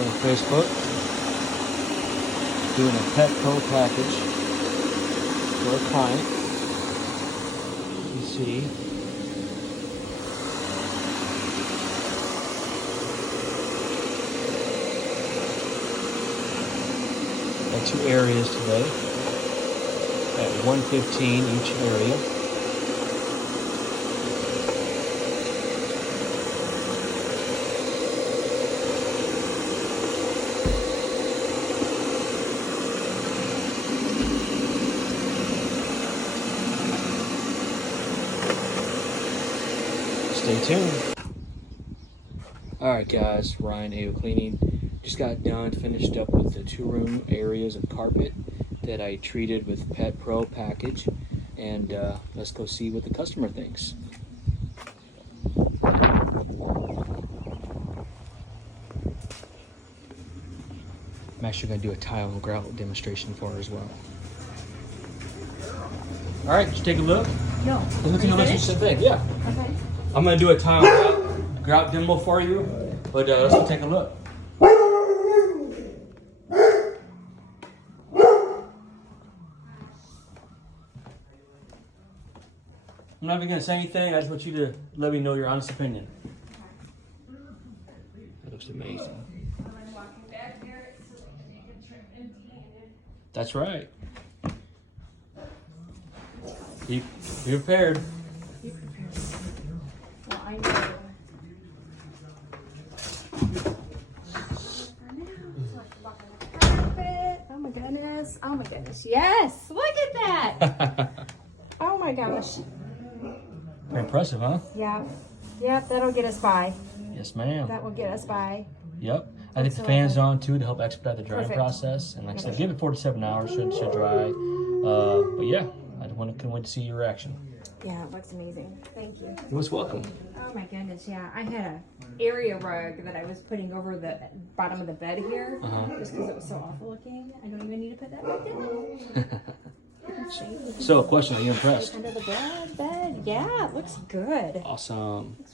on Facebook. Doing a Pet Pro package for a client. You see. Got 2 areas today at $115 each area. Stay tuned. Alright guys, Ryan AO Cleaning. Just got done, finished up with the 2-room areas of carpet that I treated with Pet Pro package. And let's go see what the customer thinks. I'm actually going to do a tile and grout demonstration for her as well. Alright, just take a look. No. Let's take a look at the thing. Yeah. Okay. I'm going to do a tile and grout demo for you, but let's go take a look. I'm not even going to say anything. I just want you to let me know your honest opinion. That looks amazing. That's right. Be prepared. Well, I know. Oh my goodness. Oh my goodness. Yes. Look at that. Oh my gosh. Pretty impressive, huh? Yeah. Yep, that'll get us by. Yes, ma'am. That will get us by. Yep. I think the fan's on too to help expedite the drying Perfect. process. And like I said, give it 4 to 7 hours, should dry. But yeah, I couldn't wait to see your reaction. Yeah, it looks amazing. Thank you. You're most welcome. Oh my goodness, yeah. I had a area rug that I was putting over the bottom of the bed here, just because it was so awful looking. I don't even need to put that back down. So, question, are you impressed? Under the bed. Yeah, it looks good. Awesome. Looks